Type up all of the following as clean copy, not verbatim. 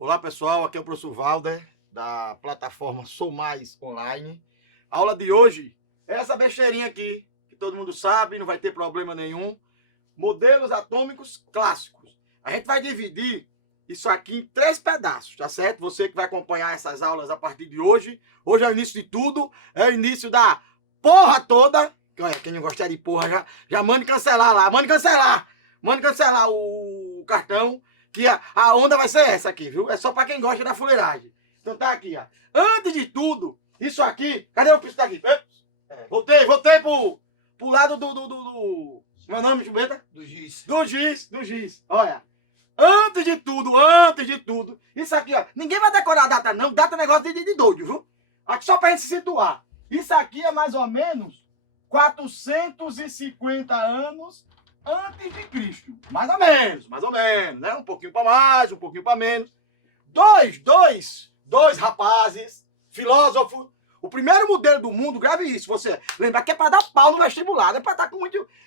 Olá pessoal, aqui é o professor Valder, da plataforma Sou Mais Online. A aula de hoje é essa besteirinha aqui, que todo mundo sabe, não vai ter problema nenhum. Modelos atômicos clássicos. A gente vai dividir isso aqui em 3 pedaços, tá certo? Você que vai acompanhar essas aulas a partir de hoje. Hoje é o início de tudo, é o início da porra toda. Olha, quem não gostar de porra já mande cancelar lá, mande cancelar o cartão. Que a onda vai ser essa aqui, viu? É só para quem gosta da fuleiragem. Então tá aqui, ó. Antes de tudo, isso aqui... Cadê o piso daqui? Voltei pro lado do... Meu nome, Chubeta? Do giz. Do giz. Olha. Antes de tudo, isso aqui, ó. Ninguém vai decorar a data, não. Data é negócio de doido, viu? Aqui só pra gente se situar. Isso aqui é mais ou menos 450 anos antes de Cristo. Mais ou menos, né? Um pouquinho para mais, um pouquinho para menos. Dois rapazes, filósofos. O primeiro modelo do mundo, grave isso, você lembra que é para dar pau no vestibular, não é para estar com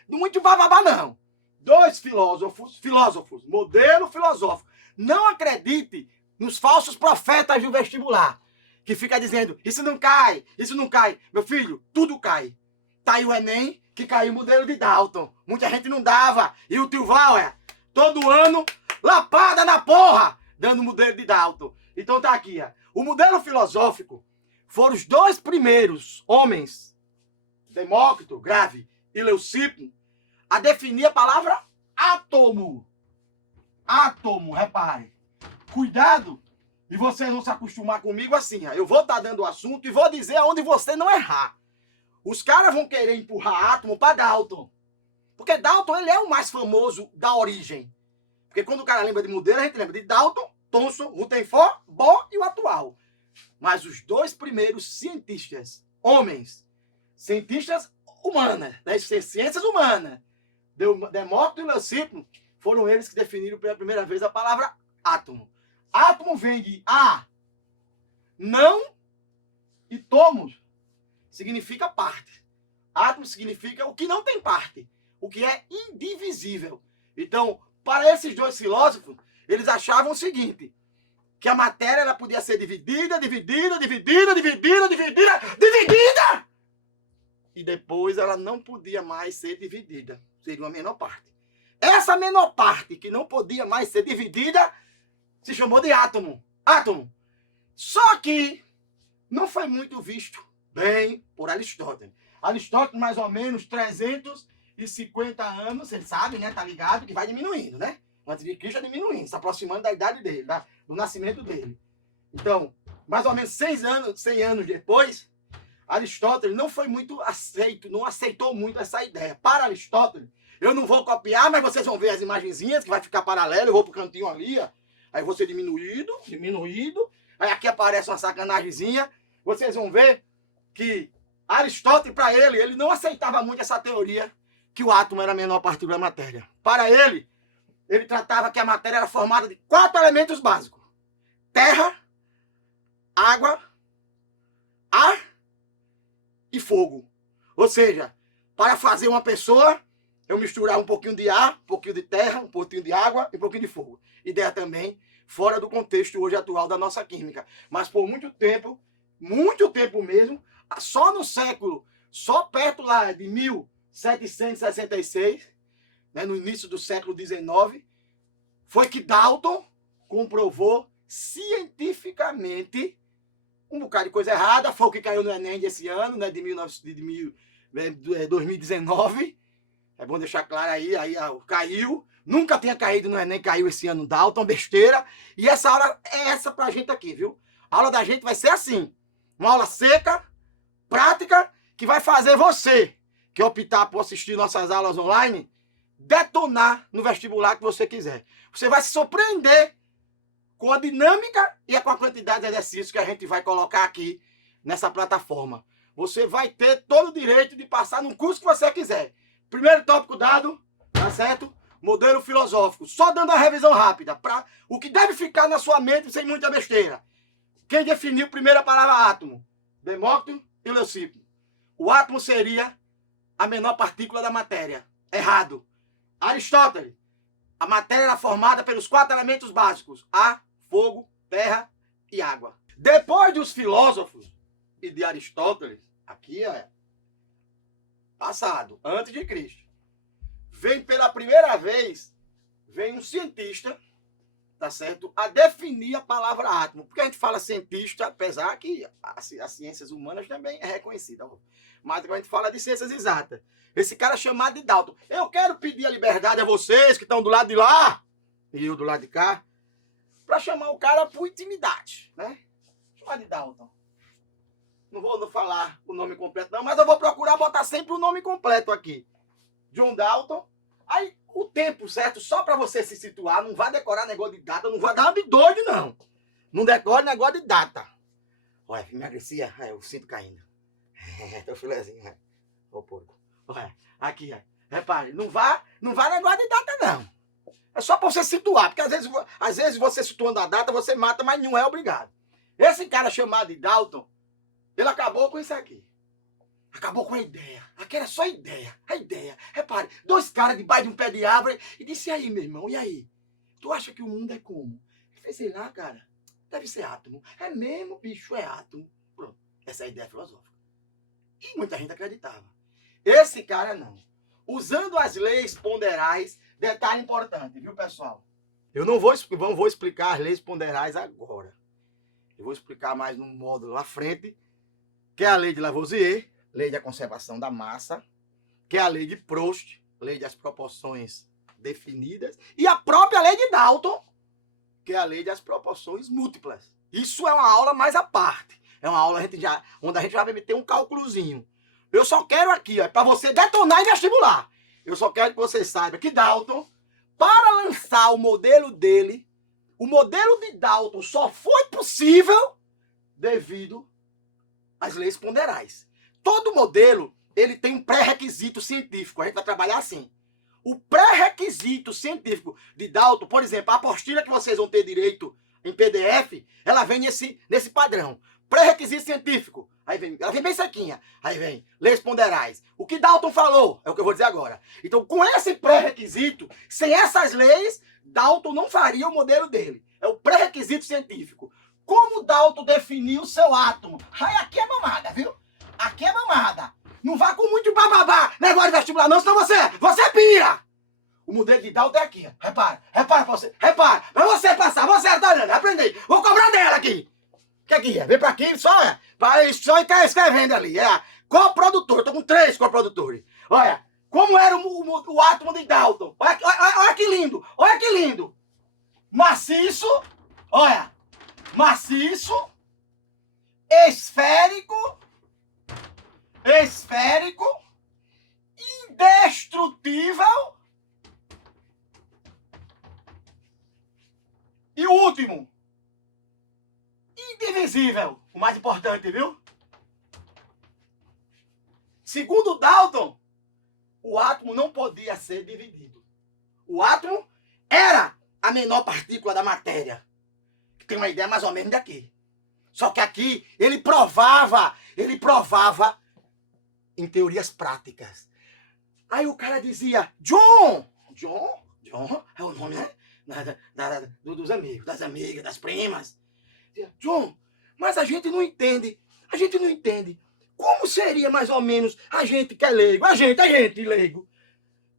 muito bababá, não. 2 filósofos, modelo filosófico. Não acredite nos falsos profetas do vestibular, que fica dizendo, isso não cai. Meu filho, tudo cai. Tá aí o Enem, que caiu o modelo de Dalton. Muita gente não dava. E o tio Val, todo ano, lapada na porra, dando o modelo de Dalton. Então tá aqui, ó. O modelo filosófico foram os 2 primeiros homens, Demócrito, grave, e Leucipo, a definir a palavra átomo. Átomo, repare. Cuidado, e vocês vão se acostumar comigo assim, ó. Eu vou estar dando o assunto e vou dizer aonde você não errar. Os caras vão querer empurrar átomo para Dalton. Porque Dalton, ele é o mais famoso da origem. Porque quando o cara lembra de modelo, a gente lembra de Dalton, Thomson, Rutherford, Bohr e o atual. Mas os 2 primeiros cientistas, homens, cientistas humanas, das ciências humanas, Demócrito e Leucipo, foram eles que definiram pela primeira vez a palavra átomo. Átomo vem de a, não, e tomos significa parte. Átomo significa o que não tem parte, o que é indivisível. Então, para esses 2 filósofos, eles achavam o seguinte, que a matéria ela podia ser dividida, e depois ela não podia mais ser dividida. Seria uma menor parte. Essa menor parte que não podia mais ser dividida se chamou de átomo. Átomo. Só que não foi muito visto bem por Aristóteles. Aristóteles, mais ou menos 350 anos, ele sabe, né? Tá ligado que vai diminuindo, né? Antes de Cristo é diminuindo, se aproximando da idade dele, do nascimento dele. Então, mais ou menos 100 anos depois, Aristóteles não foi muito aceito, não aceitou muito essa ideia. Para Aristóteles, eu não vou copiar, mas vocês vão ver as imagenzinhas que vai ficar paralelo, eu vou pro cantinho ali, ó. Aí vou ser diminuído, aí aqui aparece uma sacanagemzinha, vocês vão ver que Aristóteles, para ele não aceitava muito essa teoria que o átomo era a menor partícula da matéria. Para ele tratava que a matéria era formada de 4 elementos básicos. Terra, água, ar e fogo. Ou seja, para fazer uma pessoa, eu misturar um pouquinho de ar, um pouquinho de terra, um pouquinho de água e um pouquinho de fogo. Ideia também fora do contexto hoje atual da nossa química. Mas por muito tempo mesmo, só perto lá de 1766, né, no início do século XIX, foi que Dalton comprovou cientificamente um bocado de coisa errada. Foi o que caiu no Enem desse ano, né, de 2019. É bom deixar claro aí caiu. Nunca tinha caído no Enem, caiu esse ano Dalton, besteira. E essa aula é essa pra gente aqui, viu? A aula da gente vai ser assim. Uma aula seca, prática, que vai fazer você, que optar por assistir nossas aulas online, detonar no vestibular que você quiser. Você vai se surpreender com a dinâmica e com a quantidade de exercícios que a gente vai colocar aqui nessa plataforma. Você vai ter todo o direito de passar no curso que você quiser. Primeiro tópico dado, tá certo? Modelo filosófico. Só dando uma revisão rápida para o que deve ficar na sua mente sem muita besteira. Quem definiu primeiro a palavra átomo? Demócrito e Leucipo. O átomo seria a menor partícula da matéria. Errado. Aristóteles. A matéria era formada pelos 4 elementos básicos: ar, fogo, terra e água. Depois dos filósofos e de Aristóteles, aqui é passado, antes de Cristo, vem pela primeira vez, vem um cientista, tá certo? A definir a palavra átomo. Porque a gente fala cientista, apesar que as ciências humanas também é reconhecida. Mas quando a gente fala de ciências exatas, esse cara é chamado de Dalton. Eu quero pedir a liberdade a vocês que estão do lado de lá e eu do lado de cá, para chamar o cara por intimidade, né? Chamar de Dalton. Não vou falar o nome completo não, mas eu vou procurar botar sempre o nome completo aqui. John Dalton. Aí, o tempo, certo? Só para você se situar, não vai decorar negócio de data, não vai dar uma de doido, não. Não decore negócio de data. Olha, emagrecia, o cinto caindo. Teu filezinho, ô porco. Olha, aqui, repare, não vai negócio de data, não. É só para você situar, porque às vezes você situando a data, você mata, mas não é obrigado. Esse cara chamado de Dalton, ele acabou com isso aqui. Acabou com a ideia. Aqui era só ideia. A ideia. Repare, dois caras debaixo de um pé de árvore e disse, e aí, meu irmão, e aí? Tu acha que o mundo é como? Ele fez, sei lá, cara, deve ser átomo. É mesmo, bicho, é átomo. Pronto, essa é a ideia filosófica. E muita gente acreditava. Esse cara não. Usando as leis ponderais, detalhe importante, viu, pessoal? Eu não vou explicar as leis ponderais agora. Eu vou explicar mais num módulo à frente, que é a lei de Lavoisier, lei da conservação da massa, que é a lei de Proust, lei das proporções definidas, e a própria lei de Dalton, que é a lei das proporções múltiplas. Isso é uma aula mais à parte. É uma aula onde a gente já vai meter um cálculozinho. Eu só quero aqui, para você detonar em vestibular. Eu só quero que você saiba que Dalton, para lançar o modelo dele, o modelo de Dalton só foi possível devido às leis ponderais. Todo modelo, ele tem um pré-requisito científico. A gente vai trabalhar assim. O pré-requisito científico de Dalton, por exemplo, a apostila que vocês vão ter direito em PDF, ela vem nesse padrão. Pré-requisito científico. Ela vem bem sequinha. Aí vem leis ponderais. O que Dalton falou, é o que eu vou dizer agora. Então, com esse pré-requisito, sem essas leis, Dalton não faria o modelo dele. É o pré-requisito científico. Como Dalton definiu o seu átomo? Aí aqui é mamada, viu? Aqui é mamada. Não vá com muito bababá, negócio de vestibular não, senão você pira. O modelo de Dalton é aqui, ó. Repara pra você. Repara, pra você passar, você tá olhando, aprendei. Vou cobrar dela aqui. O que aqui é? Vem pra aqui, só ficar escrevendo ali. É coprodutor, eu tô com 3 coprodutores. Olha, como era o átomo de Dalton. Olha que lindo, olha que lindo. Maciço, olha. Maciço, esférico, indestrutível e o último, indivisível. O mais importante, viu? Segundo Dalton, o átomo não podia ser dividido. O átomo era a menor partícula da matéria. Tem uma ideia mais ou menos daqui. Só que aqui ele provava em teorias práticas. Aí o cara dizia, John é o nome, né? Dos amigos, das amigas, das primas. John, mas a gente não entende. Como seria mais ou menos a gente que é leigo, a gente leigo.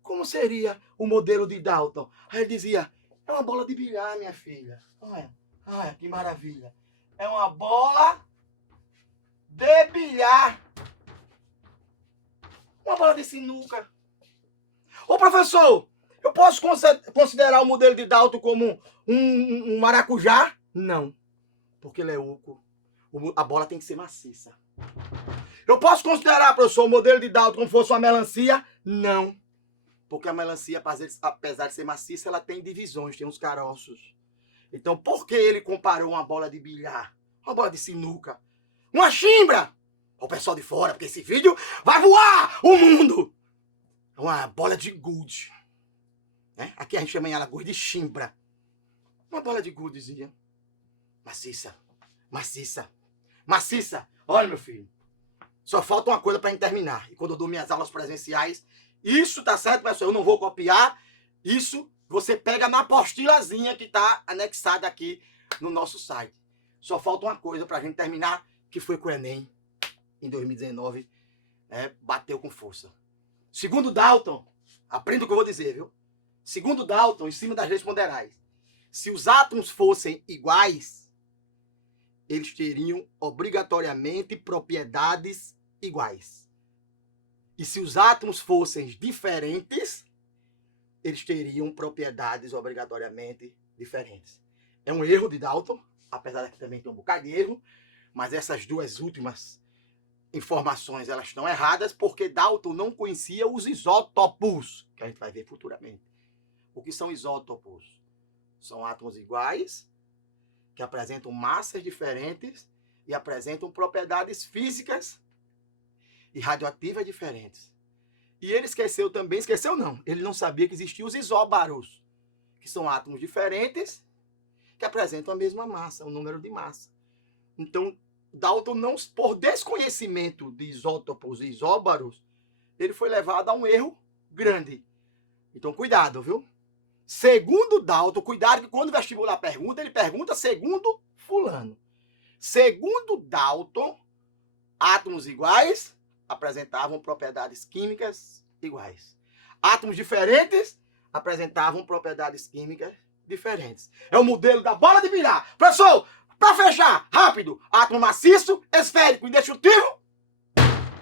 Como seria o modelo de Dalton? Aí ele dizia, é uma bola de bilhar, minha filha. Olha, que maravilha. É uma bola de bilhar. Uma bola de sinuca. Ô, professor, eu posso considerar o modelo de Dalton como um maracujá? Não, porque ele é oco. A bola tem que ser maciça. Eu posso considerar, professor, o modelo de Dalton como fosse uma melancia? Não, porque a melancia, apesar de ser maciça, ela tem divisões, tem uns caroços. Então, por que ele comparou uma bola de bilhar, uma bola de sinuca, uma chimbra? O pessoal de fora, porque esse vídeo vai voar o mundo. Uma bola de gude. Né? Aqui a gente chama ela gude de chimbra. Uma bola de gudezinha. Maciça. Olha, meu filho. Só falta uma coisa para gente terminar. E quando eu dou minhas aulas presenciais, isso tá certo, pessoal? Eu não vou copiar. Isso você pega na apostilazinha que tá anexada aqui no nosso site. Só falta uma coisa para a gente terminar, que foi que o Enem, em 2019, bateu com força. Segundo Dalton, aprenda o que eu vou dizer, viu? Segundo Dalton, em cima das leis ponderais, se os átomos fossem iguais, eles teriam obrigatoriamente propriedades iguais. E se os átomos fossem diferentes, eles teriam propriedades obrigatoriamente diferentes. É um erro de Dalton, apesar de que também tem um bocado de erro, mas essas duas últimas informações elas estão erradas porque Dalton não conhecia os isótopos, que a gente vai ver futuramente. O que são isótopos? São átomos iguais, que apresentam massas diferentes e apresentam propriedades físicas e radioativas diferentes. E ele esqueceu também, esqueceu não, ele não sabia que existiam os isóbaros, que são átomos diferentes que apresentam a mesma massa, o número de massa. Então, Dalton, não, por desconhecimento de isótopos e isóbaros, ele foi levado a um erro grande. Então, cuidado, viu? Segundo Dalton, cuidado que quando o vestibular pergunta, ele pergunta segundo fulano. Segundo Dalton, átomos iguais apresentavam propriedades químicas iguais. Átomos diferentes apresentavam propriedades químicas diferentes. É o modelo da bola de bilhar. Professor, para fechar, rápido, átomo maciço, esférico, indestrutível,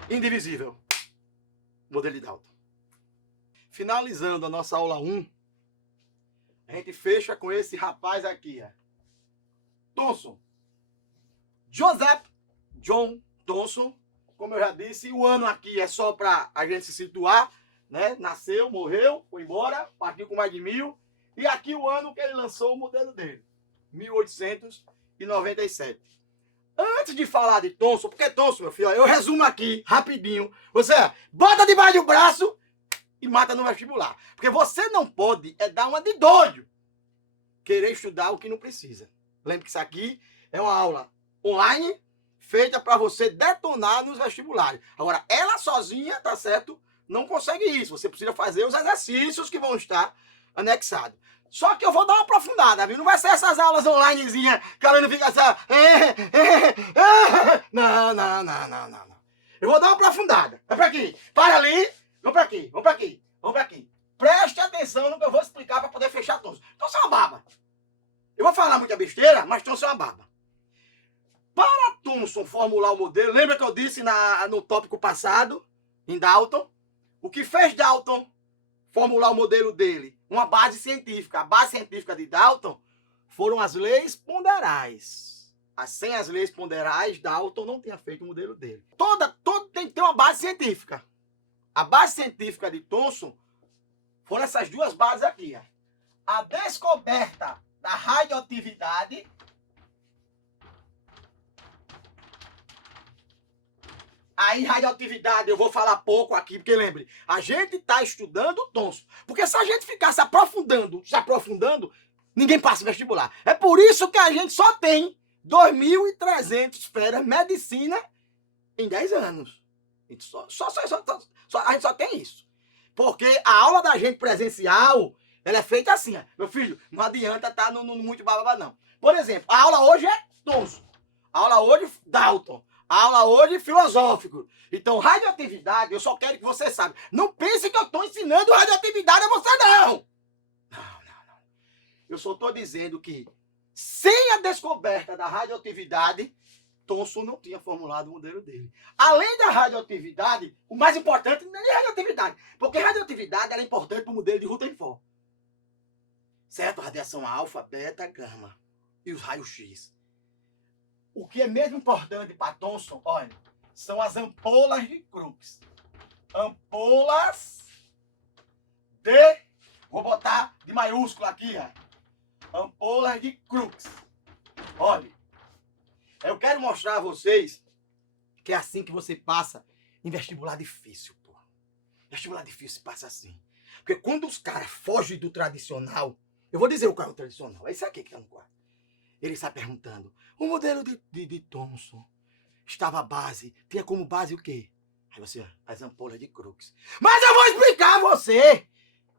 indivisível. Modelo de Dalton. Finalizando a nossa aula 1, a gente fecha com esse rapaz aqui, ó. Thomson. Joseph John Thomson. Como eu já disse, o ano aqui é só para a gente se situar, né? Nasceu, morreu, foi embora, partiu com mais de 1000. E aqui o ano que ele lançou o modelo dele, 1897. Antes de falar de Thomson, porque Thomson, meu filho, eu resumo aqui, rapidinho. Você bota debaixo do braço e mata no vestibular. Porque você não pode dar uma de doido querer estudar o que não precisa. Lembre que isso aqui é uma aula online feita para você detonar nos vestibulares. Agora, ela sozinha, tá certo? Não consegue isso. Você precisa fazer os exercícios que vão estar anexados. Só que eu vou dar uma aprofundada, viu? Não vai ser essas aulas onlinezinhas que a aluna fica assim... Não. Eu vou dar uma aprofundada. Vai pra aqui. Para ali. Vamos pra aqui. Vamos pra aqui. Vamos pra aqui. Preste atenção no que eu vou explicar para poder fechar todos. Então, isso é uma baba. Eu vou falar muita besteira, mas então, isso é uma baba. Para Thomson formular o modelo, lembra que eu disse no tópico passado, em Dalton? O que fez Dalton formular o modelo dele? Uma base científica. A base científica de Dalton foram as leis ponderais. Sem as leis ponderais, Dalton não tinha feito o modelo dele. Todo tem que ter uma base científica. A base científica de Thomson foram essas duas bases aqui. Ó. A descoberta da radioatividade Aí, radioatividade, eu vou falar pouco aqui, porque lembre, a gente está estudando o Thomson. Porque se a gente ficar se aprofundando, ninguém passa vestibular. É por isso que a gente só tem 2.300 férias medicina em 10 anos. A gente só tem isso. Porque a aula da gente presencial, ela é feita assim, ó. Meu filho, não adianta estar no muito bababá, não. Por exemplo, a aula hoje é Thomson. A aula hoje, Dalton. A aula hoje é filosófico. Então, radioatividade, eu só quero que você saiba. Não pense que eu estou ensinando radioatividade a você, não. Não. Eu só estou dizendo que, sem a descoberta da radioatividade, Thomson não tinha formulado o modelo dele. Além da radioatividade, o mais importante não é a radioatividade. Porque a radioatividade é importante para o modelo de Rutherford. Certo? Radiação alfa, beta, gama. E os raios X. O que é mesmo importante para Thomson, olha, são as ampolas de Crookes. Ampolas de... Vou botar de maiúsculo aqui, ó. Ampolas de Crookes. Olha, eu quero mostrar a vocês que é assim que você passa em vestibular difícil, pô. Vestibular difícil se passa assim. Porque quando os caras fogem do tradicional, eu vou dizer o que é o tradicional, é isso aqui que tá no quadro. Ele está perguntando, o modelo de Thomson estava a base, tinha como base o quê? Aí você, as ampolas de Crookes. Mas eu vou explicar a você!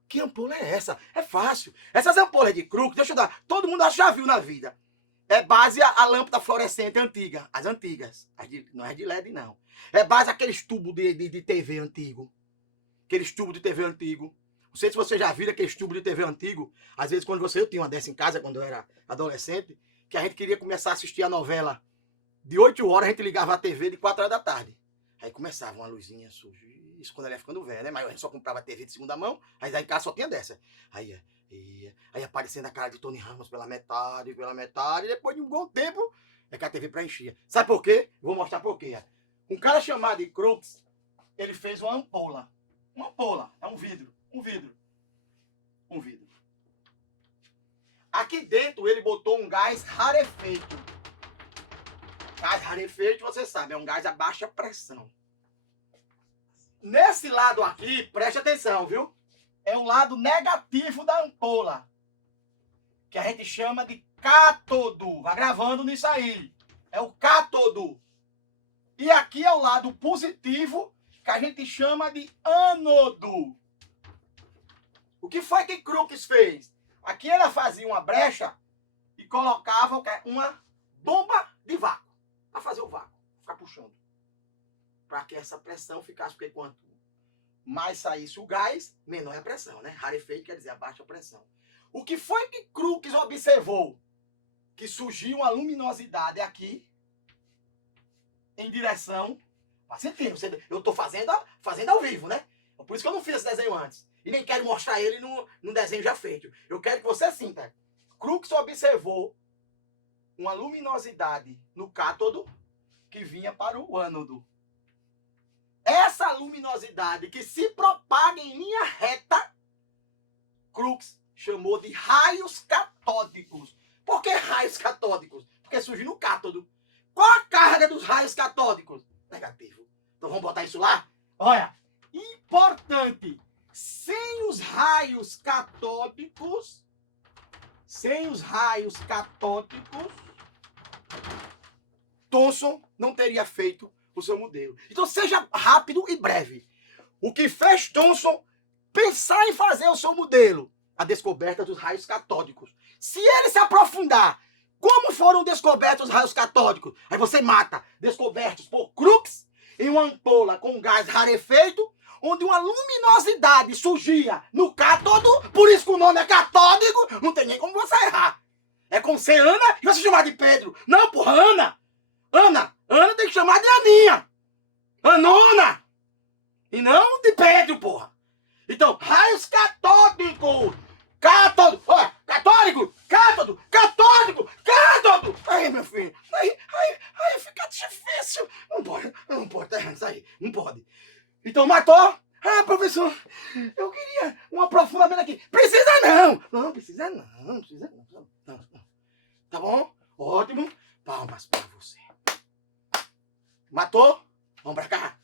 Que ampola é essa? É fácil. Essas ampolas de Crookes, deixa eu dar, todo mundo já viu na vida. É base a lâmpada fluorescente antiga. As antigas. Não é de LED, não. É base aqueles tubos de TV antigo. Aqueles tubos de TV antigo. Não sei se você já viu aqueles tubos de TV antigo. Às vezes, eu tinha uma dessa em casa, quando eu era adolescente, que a gente queria começar a assistir a novela de 8 horas, a gente ligava a TV de 4 horas da tarde. Aí começava uma luzinha surgir. Isso quando ela ia ficando velha, né? Mas a gente só comprava TV de segunda mão, aí em casa só tinha dessa. Aí aparecendo a cara de Tony Ramos pela metade, e depois de um bom tempo, é que a TV preenchia. Sabe por quê? Eu vou mostrar por quê. Um cara chamado de Crookes, ele fez uma ampola. Uma ampola, é um vidro. Aqui dentro ele botou um gás rarefeito. Gás rarefeito, você sabe, é um gás a baixa pressão. Nesse lado aqui, preste atenção, viu? É o lado negativo da ampola, que a gente chama de cátodo. Vai gravando nisso aí. É o cátodo. E aqui é o lado positivo, que a gente chama de ânodo. O que foi que Crookes fez? Aqui ela fazia uma brecha e colocava uma bomba de vácuo. Para fazer o vácuo, ficar puxando. Para que essa pressão ficasse, porque quanto mais saísse o gás, menor é a pressão, né? Rarefeito quer dizer a baixa pressão. O que foi que Crookes observou? Que surgiu uma luminosidade aqui, em direção... Eu estou fazendo ao vivo, né? Por isso que eu não fiz esse desenho antes. E nem quero mostrar ele no desenho já feito. Eu quero que você sinta. Crookes observou uma luminosidade no cátodo que vinha para o ânodo. Essa luminosidade que se propaga em linha reta, Crookes chamou de raios catódicos. Por que raios catódicos? Porque surge no cátodo. Qual a carga dos raios catódicos? Negativo. Então vamos botar isso lá? Olha, importante. Sem os raios catódicos, Thomson não teria feito o seu modelo. Então seja rápido e breve. O que fez Thomson pensar em fazer o seu modelo? A descoberta dos raios catódicos. Se ele se aprofundar, como foram descobertos os raios catódicos? Aí você mata. Descobertos por Crookes em uma ampola com gás rarefeito, onde uma luminosidade surgia no cátodo, por isso que o nome é catódico, não tem nem como você errar. É como ser Ana e você chamar de Pedro. Não, porra, Ana. Ana tem que chamar de Aninha. Anona. E não de Pedro, porra. Então, raios catódicos. Cátodo. Olha, catódico. Aí, meu filho. Aí fica difícil. Não pode, tá errando isso aí. Não pode. Então, matou? Ah, professor, eu queria um aprofundamento aqui. Precisa não. Não precisa não. Tá bom? Ótimo. Palmas para você. Matou? Vamos pra cá.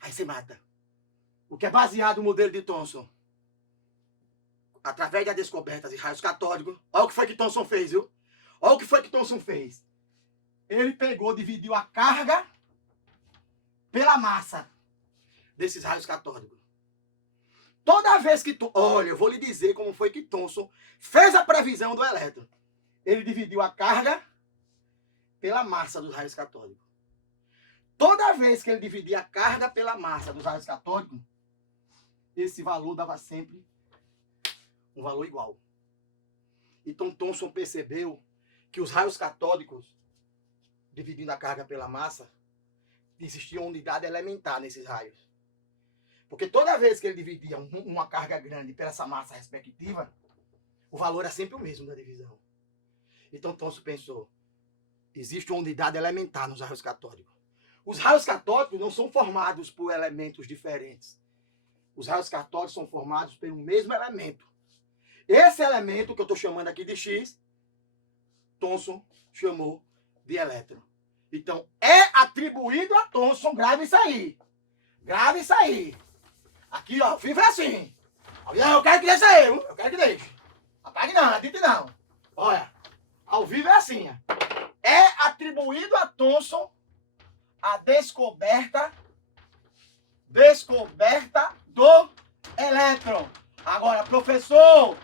Aí você mata. O que é baseado no modelo de Thomson? Através das descobertas de raios catódicos. Olha o que foi que Thomson fez, viu? Olha o que foi que Thomson fez. Ele pegou, dividiu a carga pela massa desses raios catódicos. Toda vez que... Olha, eu vou lhe dizer como foi que Thomson fez a previsão do elétron. Ele dividiu a carga pela massa dos raios catódicos. Toda vez que ele dividia a carga pela massa dos raios catódicos, esse valor dava sempre um valor igual. Então Thomson percebeu que os raios catódicos, dividindo a carga pela massa, existia uma unidade elementar nesses raios. Porque toda vez que ele dividia uma carga grande pela essa massa respectiva, o valor era sempre o mesmo da divisão. Então Thomson pensou, existe uma unidade elementar nos raios catódicos. Os raios catódicos não são formados por elementos diferentes. Os raios catódicos são formados pelo mesmo elemento. Esse elemento que eu estou chamando aqui de X, Thomson chamou de elétron. Então, é atribuído a Thomson. Grave isso aí. Aqui, ó, vivo é assim. Eu quero que deixe aí, eu quero que deixe. Apague não, adite não. Olha, ao vivo é assim. É atribuído a Thomson a descoberta do elétron. Agora, professor,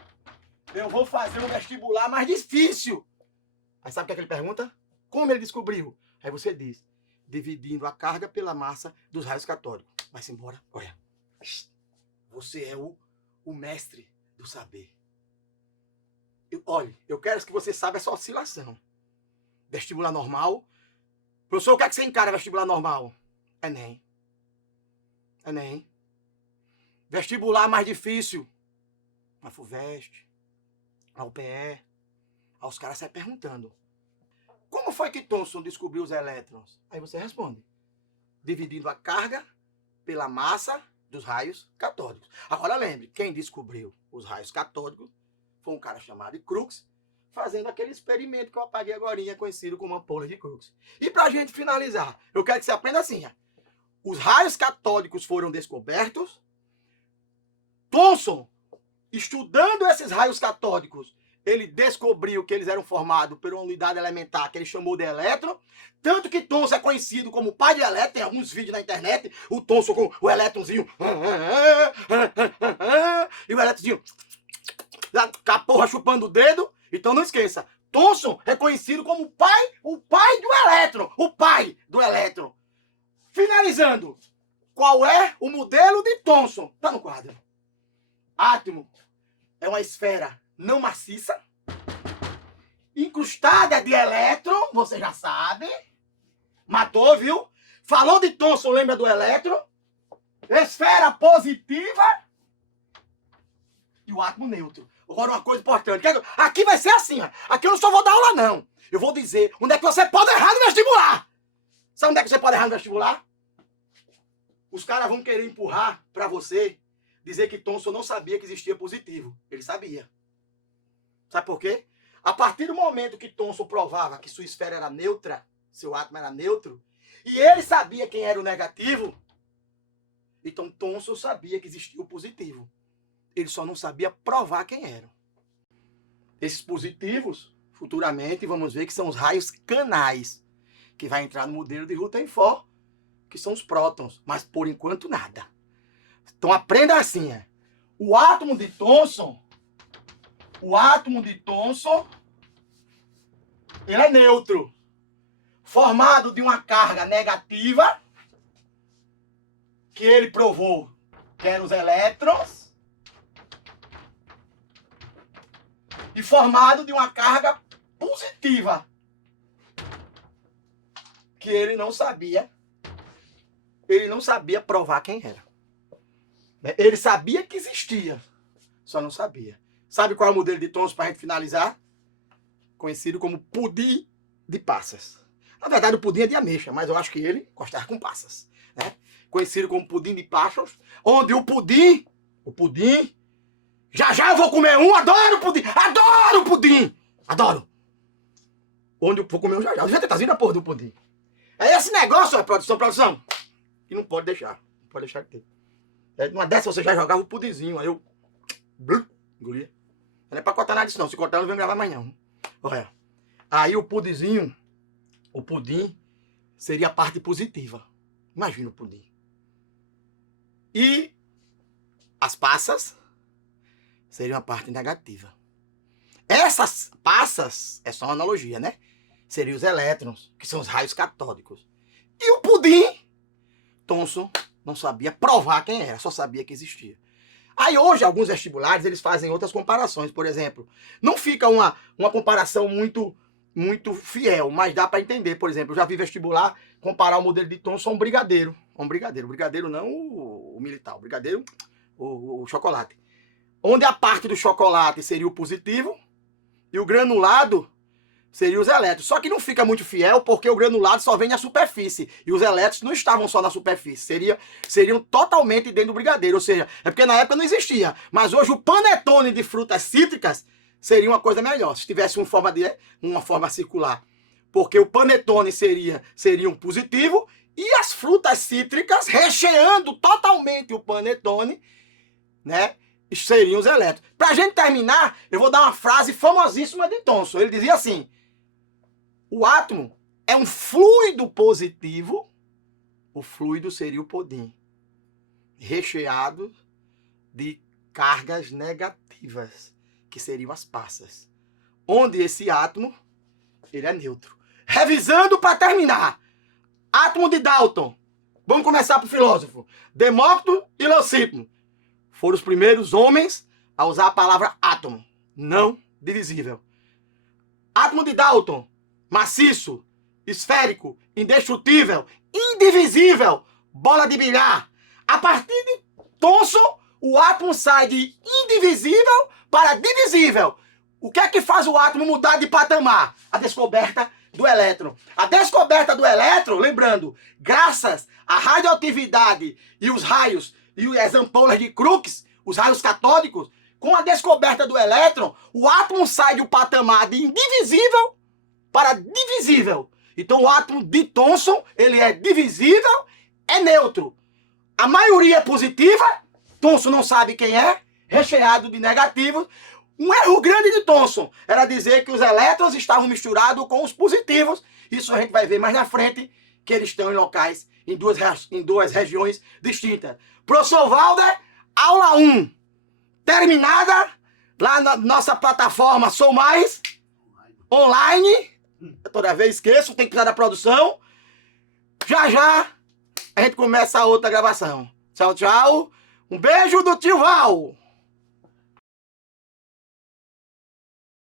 eu vou fazer um vestibular mais difícil. Aí sabe o que é que ele pergunta? Como ele descobriu? Aí você diz, dividindo a carga pela massa dos raios catódicos. Vai-se embora. Olha, você é o mestre do saber. Olha, eu quero que você saiba essa oscilação. Vestibular normal. Professor, o que é que você encara vestibular normal? Enem. Enem. Vestibular mais difícil. A FUVEST. A UPE. Aí os caras saem perguntando. Como foi que Thomson descobriu os elétrons? Aí você responde. Dividindo a carga pela massa dos raios catódicos. Agora lembre, quem descobriu os raios catódicos foi um cara chamado Crookes, fazendo aquele experimento que eu apaguei agora, conhecido como ampola de Crookes. E para a gente finalizar, eu quero que você aprenda assim. Os raios catódicos foram descobertos. Thomson, estudando esses raios catódicos, ele descobriu que eles eram formados por uma unidade elementar que ele chamou de elétron. Tanto que Thomson é conhecido como o pai de elétron. Tem alguns vídeos na internet, o Thomson com o elétronzinho. E o elétronzinho com a porra chupando o dedo. Então não esqueça, Thomson é conhecido como o pai do elétron. O pai do elétron. Finalizando, qual é o modelo de Thomson? Tá no quadro. Átomo é uma esfera não maciça, incrustada de elétron, você já sabe. Matou, viu? Falou de Thomson, lembra do elétron? Esfera positiva e o átomo neutro. Agora uma coisa importante. Aqui vai ser assim, ó. Aqui eu não só vou dar aula, não. Eu vou dizer onde é que você pode errar no vestibular. Sabe onde é que você pode errar no vestibular? Os caras vão querer empurrar para você dizer que Thomson não sabia que existia positivo. Ele sabia. Sabe por quê? A partir do momento que Thomson provava que sua esfera era neutra, seu átomo era neutro, e ele sabia quem era o negativo, então Thomson sabia que existia o positivo. Ele só não sabia provar quem era. Esses positivos, futuramente, vamos ver que são os raios canais, que vai entrar no modelo de Rutherford, que são os prótons, mas por enquanto nada. Então aprenda assim, o átomo de Thomson, ele é neutro, formado de uma carga negativa, que ele provou que eram os elétrons, e formado de uma carga positiva, que ele não sabia provar quem era. Ele sabia que existia, só não sabia. Sabe qual é o modelo de Thomson para a gente finalizar? Conhecido como pudim de passas. Na verdade, o pudim é de ameixa, mas eu acho que ele gostava com passas, né? Conhecido como pudim de passas, onde o pudim, já eu vou comer um, adoro pudim, adoro. Onde eu vou comer um já, eu devia ter trazido a porra do pudim. É esse negócio, produção, que não pode deixar de ter. Numa dessa você já jogava o pudimzinho, aí eu engolia. Não é pra cortar nada disso não, se cortar eu não venho gravar mais não. Olha, aí o pudim seria a parte positiva. Imagina o pudim. E as passas seriam a parte negativa. Essas passas, é só uma analogia, né? Seriam os elétrons, que são os raios catódicos. E o pudim, Thomson não sabia provar quem era, só sabia que existia. Aí hoje, alguns vestibulares, eles fazem outras comparações. Por exemplo, não fica uma comparação muito fiel, mas dá para entender. Por exemplo, eu já vi vestibular comparar o modelo de Thomson a um brigadeiro. O brigadeiro não o militar, o brigadeiro, o chocolate. Onde a parte do chocolate seria o positivo e o granulado seria os elétrons. Só que não fica muito fiel porque o granulado só vem na superfície. E os elétrons não estavam só na superfície. Seriam totalmente dentro do brigadeiro. Ou seja, é porque na época não existia. Mas hoje o panetone de frutas cítricas seria uma coisa melhor. Se tivesse uma forma circular. Porque o panetone seria um positivo e as frutas cítricas recheando totalmente o panetone, né? Seriam os elétrons. Pra gente terminar, eu vou dar uma frase famosíssima de Thomson. Ele dizia assim: o átomo é um fluido positivo, o fluido seria o pudim, recheado de cargas negativas, que seriam as passas. Onde esse átomo Ele é neutro. Revisando para terminar. Átomo de Dalton. Vamos começar pro filósofo. Demócrito e Leucipo foram os primeiros homens a usar a palavra átomo. Não divisível. Átomo de Dalton. Maciço, esférico, indestrutível, indivisível, bola de bilhar. A partir de Thomson, o átomo sai de indivisível para divisível. O que é que faz o átomo mudar de patamar? A descoberta do elétron. A descoberta do elétron, lembrando, graças à radioatividade e os raios e as ampolas de Crookes, os raios catódicos, com a descoberta do elétron, o átomo sai do patamar de indivisível para divisível. Então o átomo de Thomson, ele é divisível, é neutro. A maioria é positiva, Thomson não sabe quem é, recheado de negativos. Um erro grande de Thomson era dizer que os elétrons estavam misturados com os positivos. Isso a gente vai ver mais na frente, que eles estão em locais, em duas regiões distintas. Professor Walder, aula 1, terminada, lá na nossa plataforma Sou Mais, online. Toda vez esqueço, tem que precisar da produção. Já já a gente começa a outra gravação. Tchau, tchau. Um beijo do tio Val.